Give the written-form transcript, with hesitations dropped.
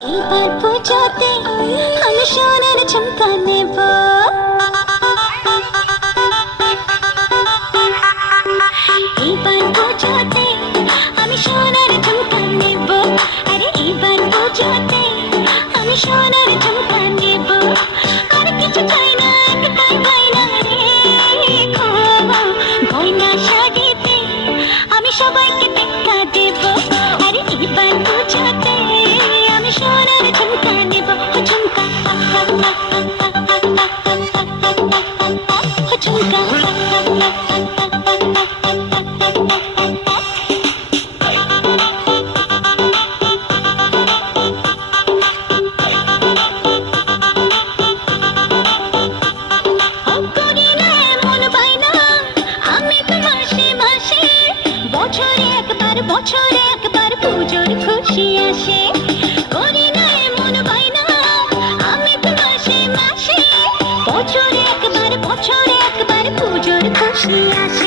এবার পুজোতে আমি সোনার ঝুমকা নেব। এবার পুজোতে আমি সোনার ঝুমকা নেব। আরে এবার পুজোতে আমি সোনার ঝুমকা নেব। আর কিছু চাই না, একটাই গয়না রে গয়না সাজিতে আমি সবাইকে টেক্কা দেব। আরে এবার পুজোতে আমি সোনার ঝুমকা নেব। ঝুমকা ঝুমকা বছরে একবার পুজোর খুশি আসে। করি না এমন বাইনা আমি তো মাসে মাসে। বছরে একবার পুজোর খুশি আসে।